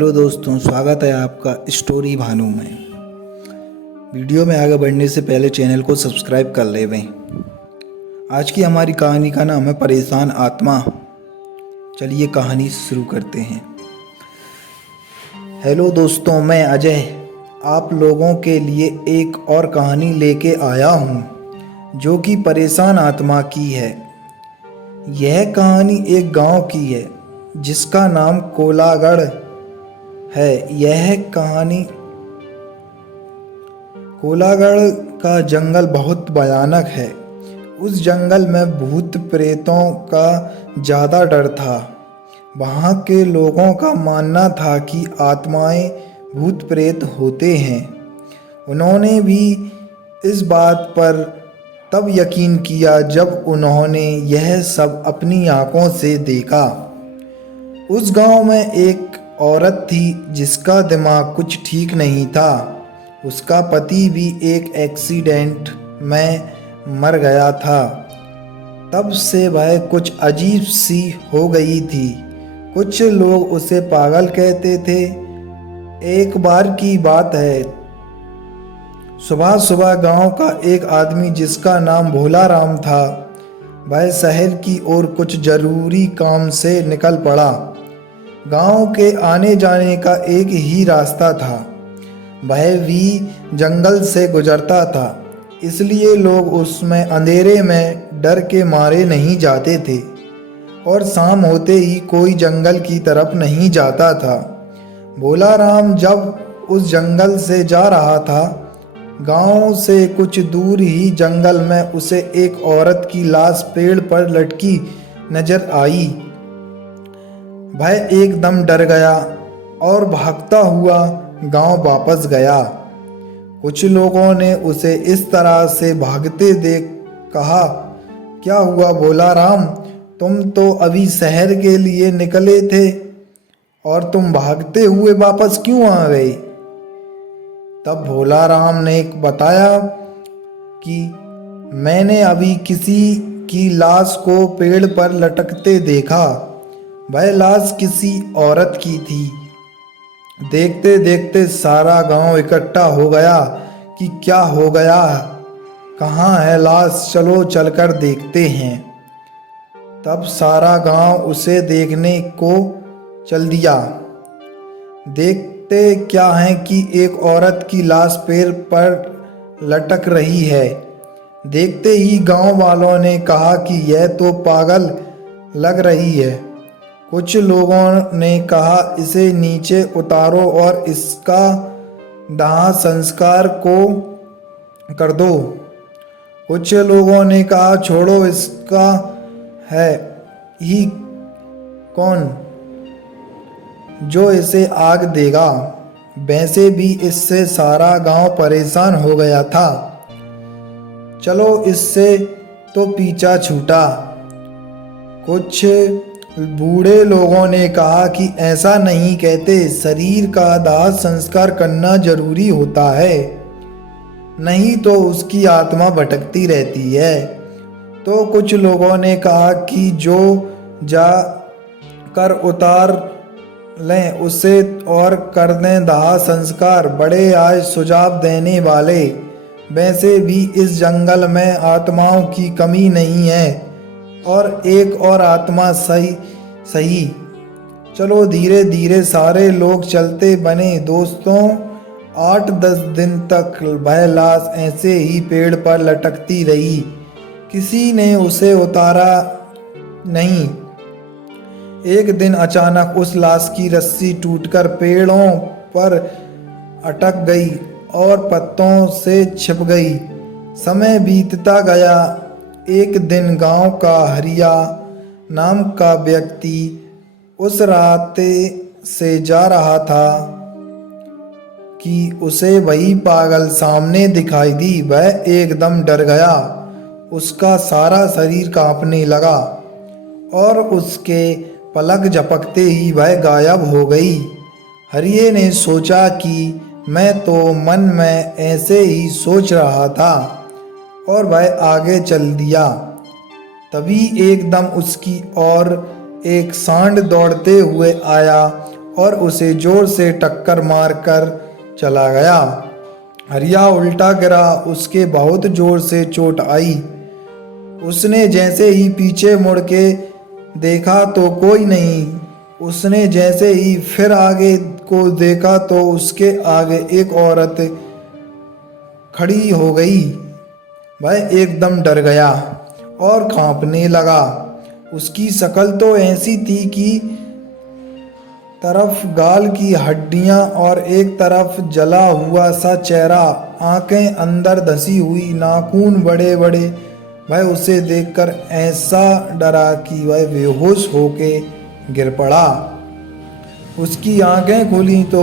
Hello दोस्तों, स्वागत है आपका स्टोरी भानु में। वीडियो में आगे बढ़ने से पहले चैनल को सब्सक्राइब कर लेवें। आज की हमारी कहानी का नाम है परेशान आत्मा। चलिए कहानी शुरू करते हैं। हेलो दोस्तों, मैं अजय आप लोगों के लिए एक और कहानी लेके आया हूँ जो कि परेशान आत्मा की है। यह कहानी एक गांव की है जिसका नाम कोलागढ़ है। यह कहानी कोलागढ़ का जंगल बहुत भयानक है। उस जंगल में भूत प्रेतों का ज़्यादा डर था। वहाँ के लोगों का मानना था कि आत्माएं भूत प्रेत होते हैं। उन्होंने भी इस बात पर तब यकीन किया जब उन्होंने यह सब अपनी आंखों से देखा। उस गांव में एक औरत थी जिसका दिमाग कुछ ठीक नहीं था। उसका पति भी एक एक्सीडेंट में मर गया था। तब से वह कुछ अजीब सी हो गई थी। कुछ लोग उसे पागल कहते थे। एक बार की बात है, सुबह सुबह गांव का एक आदमी जिसका नाम भोला राम था, वह शहर की ओर कुछ जरूरी काम से निकल पड़ा। गांव के आने जाने का एक ही रास्ता था। वह भी जंगल से गुजरता था, इसलिए लोग उसमें अंधेरे में डर के मारे नहीं जाते थे और शाम होते ही कोई जंगल की तरफ नहीं जाता था। भोला राम जब उस जंगल से जा रहा था, गांव से कुछ दूर ही जंगल में उसे एक औरत की लाश पेड़ पर लटकी नजर आई। वह एकदम डर गया और भागता हुआ गांव वापस गया। कुछ लोगों ने उसे इस तरह से भागते देख कहा, क्या हुआ भोला राम, तुम तो अभी शहर के लिए निकले थे और तुम भागते हुए वापस क्यों आ गए? तब भोला राम ने बताया कि मैंने अभी किसी की लाश को पेड़ पर लटकते देखा। वह लाश किसी औरत की थी। देखते देखते सारा गांव इकट्ठा हो गया कि क्या हो गया, कहाँ है लाश, चलो चलकर देखते हैं। तब सारा गांव उसे देखने को चल दिया। देखते क्या है कि एक औरत की लाश पेड़ पर लटक रही है। देखते ही गांव वालों ने कहा कि यह तो पागल लग रही है। कुछ लोगों ने कहा इसे नीचे उतारो और इसका दाह संस्कार को कर दो। कुछ लोगों ने कहा छोड़ो, इसका है ही कौन जो इसे आग देगा। वैसे भी इससे सारा गांव परेशान हो गया था। चलो इससे तो पीछा छूटा। कुछ बूढ़े लोगों ने कहा कि ऐसा नहीं कहते, शरीर का दाह संस्कार करना जरूरी होता है, नहीं तो उसकी आत्मा भटकती रहती है। तो कुछ लोगों ने कहा कि जो जा कर उतार लें उसे और कर दें दाह संस्कार। बड़े आए सुझाव देने वाले। वैसे भी इस जंगल में आत्माओं की कमी नहीं है और एक और आत्मा सही। चलो धीरे धीरे सारे लोग चलते बने। दोस्तों, 8-10 दिन तक वह लाश ऐसे ही पेड़ पर लटकती रही। किसी ने उसे उतारा नहीं। एक दिन अचानक उस लाश की रस्सी टूटकर पेड़ों पर अटक गई और पत्तों से छिप गई। समय बीतता गया। एक दिन गांव का हरिया नाम का व्यक्ति उस रास्ते से जा रहा था कि उसे वही पागल सामने दिखाई दी। वह एकदम डर गया। उसका सारा शरीर कांपने लगा और उसके पलक झपकते ही वह गायब हो गई। हरिये ने सोचा कि मैं तो मन में ऐसे ही सोच रहा था और वह आगे चल दिया। तभी एकदम उसकी ओर एक सांड दौड़ते हुए आया और उसे जोर से टक्कर मारकर चला गया। हरिया उल्टा गिरा, उसके बहुत जोर से चोट आई। उसने जैसे ही पीछे मुड़ के देखा तो कोई नहीं। उसने जैसे ही फिर आगे को देखा तो उसके आगे एक औरत खड़ी हो गई। वह एकदम डर गया और कांपने लगा। उसकी शक्ल तो ऐसी थी कि तरफ गाल की हड्डियां और एक तरफ जला हुआ सा चेहरा, आंखें अंदर धसी हुई, नाखून बड़े बड़े। वह उसे देखकर ऐसा डरा कि वह बेहोश होके गिर पड़ा। उसकी आंखें खुली तो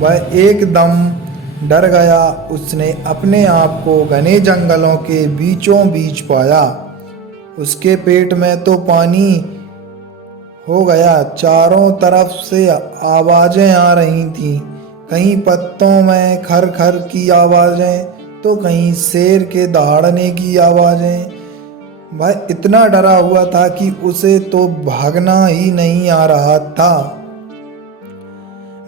वह एकदम डर गया। उसने अपने आप को घने जंगलों के बीचों बीच पाया। उसके पेट में तो पानी हो गया। चारों तरफ से आवाजें आ रही थीं, कहीं पत्तों में खर खर की आवाजें तो कहीं शेर के दहाड़ने की आवाजें। वह इतना डरा हुआ था कि उसे तो भागना ही नहीं आ रहा था।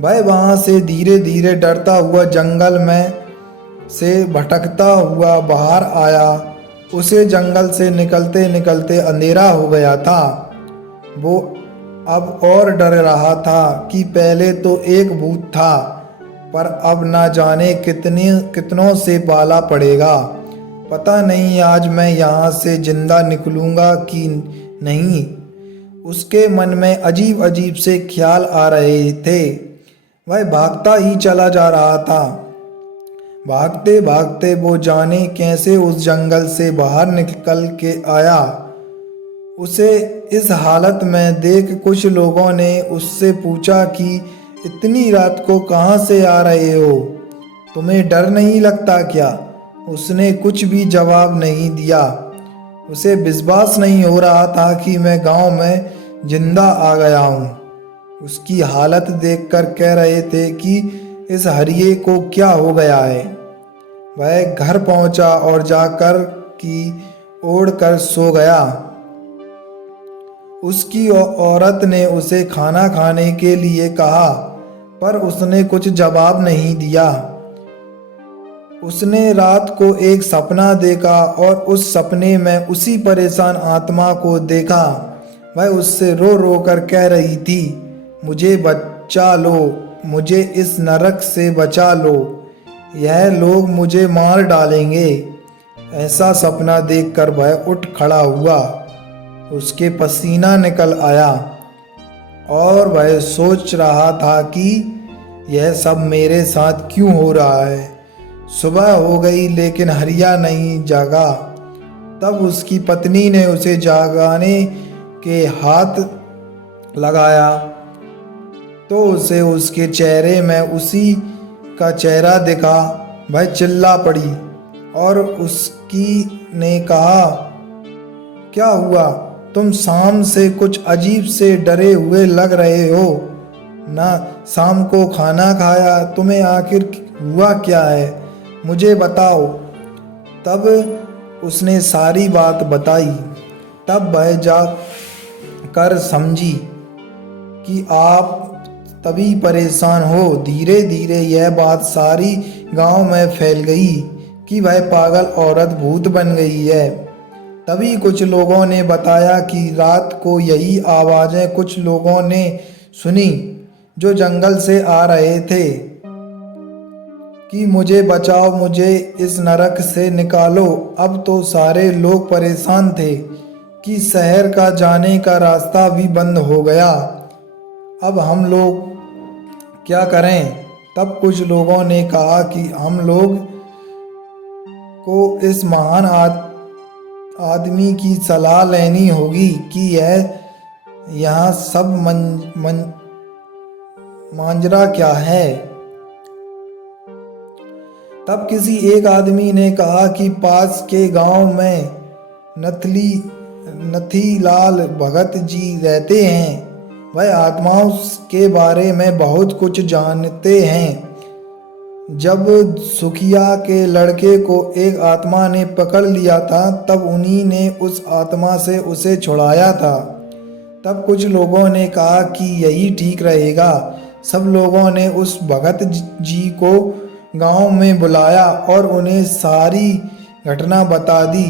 वह वहां से धीरे धीरे डरता हुआ जंगल में से भटकता हुआ बाहर आया। उसे जंगल से निकलते निकलते अंधेरा हो गया था। वो अब और डर रहा था कि पहले तो एक भूत था, पर अब ना जाने कितनों से पाला पड़ेगा। पता नहीं आज मैं यहाँ से जिंदा निकलूंगा कि नहीं। उसके मन में अजीब अजीब से ख्याल आ रहे थे। वह भागता ही चला जा रहा था। भागते भागते वो जाने कैसे उस जंगल से बाहर निकल के आया। उसे इस हालत में देख कुछ लोगों ने उससे पूछा कि इतनी रात को कहाँ से आ रहे हो? तुम्हें डर नहीं लगता क्या? उसने कुछ भी जवाब नहीं दिया। उसे विश्वास नहीं हो रहा था कि मैं गांव में जिंदा आ गया हूँ। उसकी हालत देखकर कह रहे थे कि इस हरिये को क्या हो गया है। वह घर पहुंचा और जाकर की ओढ़ कर सो गया। उसकी औरत ने उसे खाना खाने के लिए कहा, पर उसने कुछ जवाब नहीं दिया। उसने रात को एक सपना देखा और उस सपने में उसी परेशान आत्मा को देखा। वह उससे रो रो कर कह रही थी, मुझे बचा लो, मुझे इस नरक से बचा लो, यह लोग मुझे मार डालेंगे। ऐसा सपना देखकर वह उठ खड़ा हुआ। उसके पसीना निकल आया और वह सोच रहा था कि यह सब मेरे साथ क्यों हो रहा है। सुबह हो गई लेकिन हरिया नहीं जागा। तब उसकी पत्नी ने उसे जागाने के हाथ लगाया तो उसे उसके चेहरे में उसी का चेहरा दिखा। वह चिल्ला पड़ी और उसकी ने कहा, क्या हुआ? तुम शाम से कुछ अजीब से डरे हुए लग रहे हो ना। शाम को खाना खाया, तुम्हें आखिर हुआ क्या है? मुझे बताओ। तब उसने सारी बात बताई। तब वह जा कर समझी कि आप तभी परेशान हो। धीरे धीरे यह बात सारी गांव में फैल गई कि वह पागल औरत भूत बन गई है। तभी कुछ लोगों ने बताया कि रात को यही आवाज़ें कुछ लोगों ने सुनी जो जंगल से आ रहे थे कि मुझे बचाओ, मुझे इस नरक से निकालो। अब तो सारे लोग परेशान थे कि शहर का जाने का रास्ता भी बंद हो गया। अब हम लोग क्या करें? तब कुछ लोगों ने कहा कि हम लोग को इस महान आदमी की सलाह लेनी होगी कि यह यहाँ सब मांजरा क्या है। तब किसी एक आदमी ने कहा कि पास के गांव में नथीलाल भगत जी रहते हैं। वह आत्माओं के बारे में बहुत कुछ जानते हैं। जब सुखिया के लड़के को एक आत्मा ने पकड़ लिया था तब उन्हीं ने उस आत्मा से उसे छुड़ाया था। तब कुछ लोगों ने कहा कि यही ठीक रहेगा। सब लोगों ने उस भगत जी को गांव में बुलाया और उन्हें सारी घटना बता दी।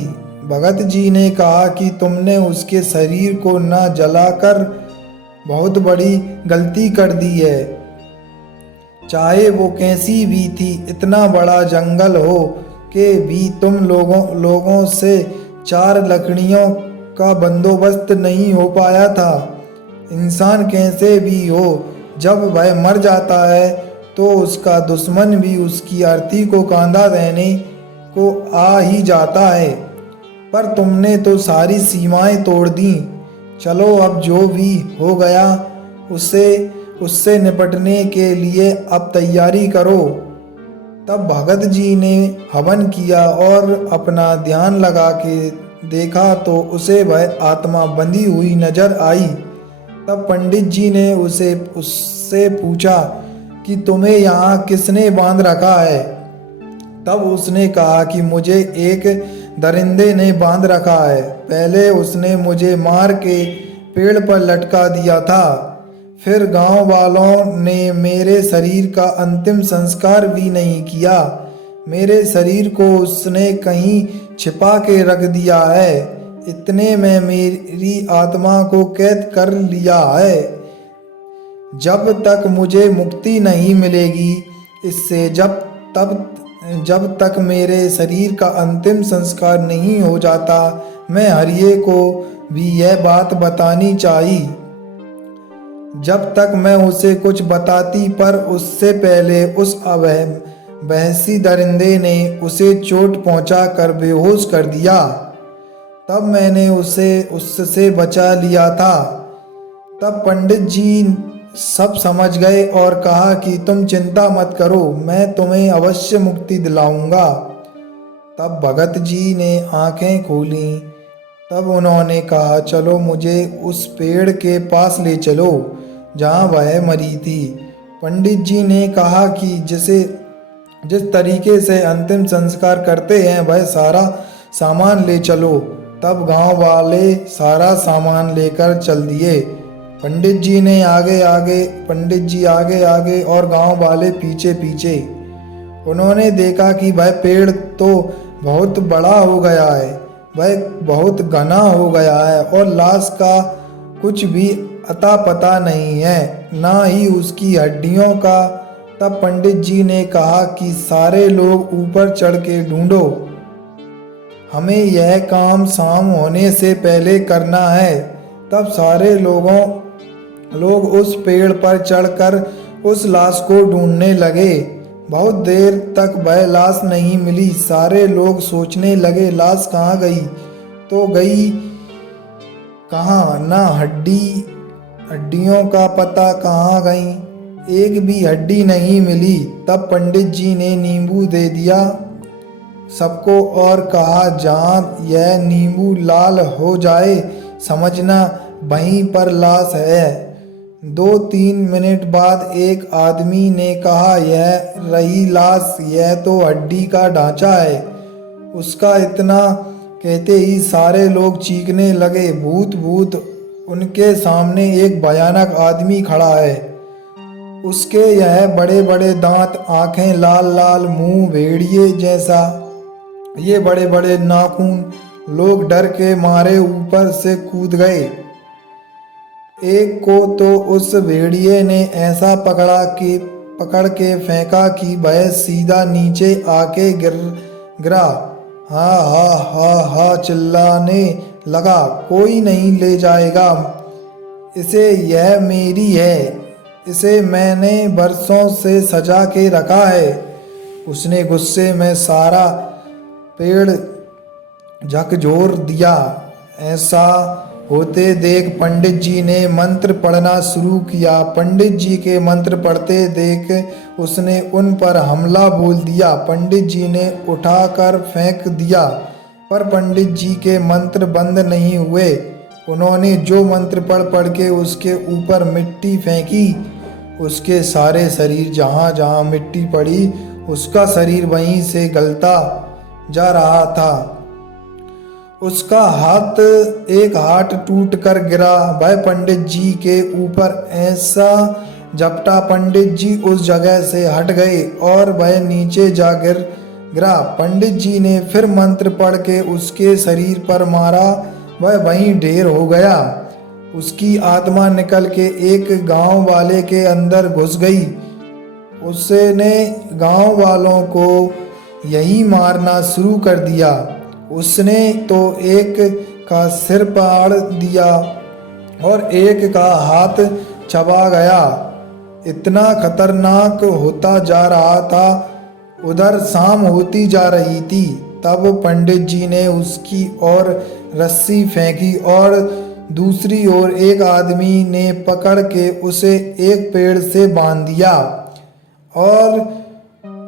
भगत जी ने कहा कि तुमने उसके शरीर को न जलाकर बहुत बड़ी गलती कर दी है। चाहे वो कैसी भी थी, इतना बड़ा जंगल हो के भी तुम लोगों से 4 लकड़ियों का बंदोबस्त नहीं हो पाया था। इंसान कैसे भी हो, जब वह मर जाता है तो उसका दुश्मन भी उसकी अर्थी को कांधा देने को आ ही जाता है। पर तुमने तो सारी सीमाएं तोड़ दी। चलो, अब जो भी हो गया उससे निपटने के लिए अब तैयारी करो। तब भगत जी ने हवन किया और अपना ध्यान लगा के देखा तो उसे वह आत्मा बंधी हुई नजर आई। तब पंडित जी ने उससे पूछा कि तुम्हें यहाँ किसने बांध रखा है। तब उसने कहा कि मुझे एक दरिंदे ने बांध रखा है। पहले उसने मुझे मार के पेड़ पर लटका दिया था। फिर गांव वालों ने मेरे शरीर का अंतिम संस्कार भी नहीं किया। मेरे शरीर को उसने कहीं छिपा के रख दिया है। इतने में मेरी आत्मा को कैद कर लिया है। जब तक मुझे मुक्ति नहीं मिलेगी इससे, जब तक मेरे शरीर का अंतिम संस्कार नहीं हो जाता, मैं हरिये को भी यह बात बतानी चाहिए। जब तक मैं उसे कुछ बताती, पर उससे पहले उस बहसी दरिंदे ने उसे चोट पहुंचा कर बेहोश कर दिया। तब मैंने उसे उससे बचा लिया था। तब पंडित जी सब समझ गए और कहा कि तुम चिंता मत करो, मैं तुम्हें अवश्य मुक्ति दिलाऊंगा। तब भगत जी ने आंखें खोली। तब उन्होंने कहा, चलो मुझे उस पेड़ के पास ले चलो जहाँ वह मरी थी। पंडित जी ने कहा कि जिस तरीके से अंतिम संस्कार करते हैं वह सारा सामान ले चलो। तब गांव वाले सारा सामान लेकर चल दिए। पंडित जी आगे आगे और गांव वाले पीछे पीछे। उन्होंने देखा कि वह पेड़ तो बहुत बड़ा हो गया है, वह बहुत घना हो गया है और लाश का कुछ भी अता पता नहीं है, ना ही उसकी हड्डियों का। तब पंडित जी ने कहा कि सारे लोग ऊपर चढ़ के ढूंढो, हमें यह काम शाम होने से पहले करना है। तब सारे लोग उस पेड़ पर चढ़कर उस लाश को ढूंढने लगे। बहुत देर तक वह लाश नहीं मिली। सारे लोग सोचने लगे, लाश कहाँ गई तो गई कहाँ, ना हड्डियों का पता कहाँ गई, एक भी हड्डी नहीं मिली। तब पंडित जी ने नींबू दे दिया सबको और कहा, जहाँ यह नींबू लाल हो जाए समझना वहीं पर लाश है। 2-3 मिनट बाद एक आदमी ने कहा, यह रही लाश, यह तो हड्डी का ढांचा है उसका। इतना कहते ही सारे लोग चीखने लगे, भूत भूत। उनके सामने एक भयानक आदमी खड़ा है। उसके यह बड़े बड़े दांत, आंखें लाल लाल, मुंह भेड़िए जैसा, ये बड़े बड़े नाखून। लोग डर के मारे ऊपर से कूद गए। एक को तो उस भेड़िए ने ऐसा पकड़ के फेंका कि वह सीधा नीचे आके गिरा। हा हा हा हा चिल्लाने लगा, कोई नहीं ले जाएगा इसे, यह मेरी है, इसे मैंने बरसों से सजा के रखा है। उसने गुस्से में सारा पेड़ झकझोर दिया। ऐसा होते देख पंडित जी ने मंत्र पढ़ना शुरू किया। पंडित जी के मंत्र पढ़ते देख उसने उन पर हमला बोल दिया। पंडित जी ने उठाकर फेंक दिया, पर पंडित जी के मंत्र बंद नहीं हुए। उन्होंने जो मंत्र पढ़ के उसके ऊपर मिट्टी फेंकी, उसके सारे शरीर जहाँ जहाँ मिट्टी पड़ी उसका शरीर वहीं से गलता जा रहा था। उसका एक हाथ टूट कर गिरा। वह पंडित जी के ऊपर ऐसा झपटा, पंडित जी उस जगह से हट गए और वह नीचे जा गिरा। पंडित जी ने फिर मंत्र पढ़ के उसके शरीर पर मारा, वह वहीं ढेर हो गया। उसकी आत्मा निकल के एक गांव वाले के अंदर घुस गई। उसने गांव वालों को यही मारना शुरू कर दिया। उसने तो एक का सिर फाड़ दिया और एक का हाथ चबा गया। इतना खतरनाक होता जा रहा था। उधर शाम होती जा रही थी। तब पंडित जी ने उसकी ओर रस्सी फेंकी और दूसरी ओर एक आदमी ने पकड़ के उसे एक पेड़ से बांध दिया और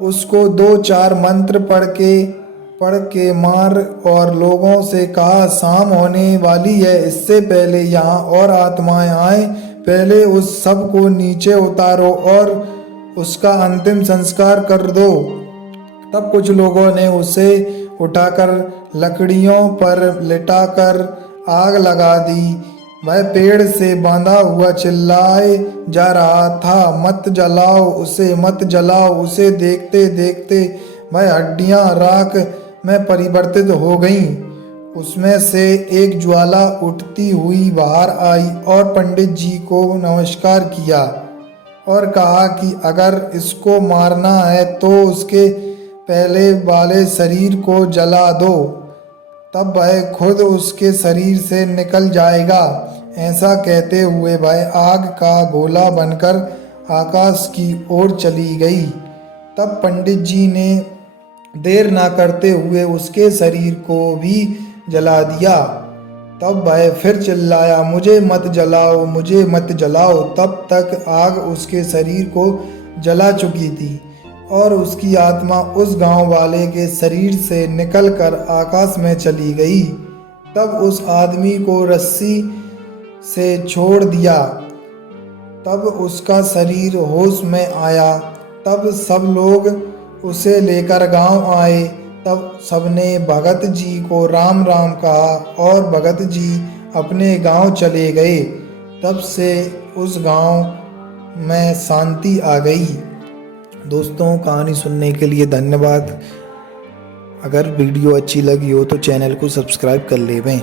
उसको 2-4 मंत्र पढ़ के मार और लोगों से कहा, शाम होने वाली है, इससे पहले यहाँ और आत्माएं आए, पहले उस सब को नीचे उतारो और उसका अंतिम संस्कार कर दो। तब कुछ लोगों ने उसे उठाकर लकड़ियों पर लिटाकर आग लगा दी। वह पेड़ से बांधा हुआ चिल्लाए जा रहा था, मत जलाओ उसे, मत जलाओ उसे। देखते देखते वह हड्डियां राख में परिवर्तित हो गईं। उसमें से एक ज्वाला उठती हुई बाहर आई और पंडित जी को नमस्कार किया और कहा कि अगर इसको मारना है तो उसके पहले वाले शरीर को जला दो, तब वह खुद उसके शरीर से निकल जाएगा। ऐसा कहते हुए वह आग का गोला बनकर आकाश की ओर चली गई। तब पंडित जी ने देर ना करते हुए उसके शरीर को भी जला दिया। तब वह फिर चिल्लाया, मुझे मत जलाओ, मुझे मत जलाओ। तब तक आग उसके शरीर को जला चुकी थी और उसकी आत्मा उस गांव वाले के शरीर से निकलकर आकाश में चली गई। तब उस आदमी को रस्सी से छोड़ दिया। तब उसका शरीर होश में आया। तब सब लोग उसे लेकर गांव आए। तब सबने भगत जी को राम राम कहा और भगत जी अपने गांव चले गए। तब से उस गांव में शांति आ गई। दोस्तों, कहानी सुनने के लिए धन्यवाद। अगर वीडियो अच्छी लगी हो तो चैनल को सब्सक्राइब कर लेवें।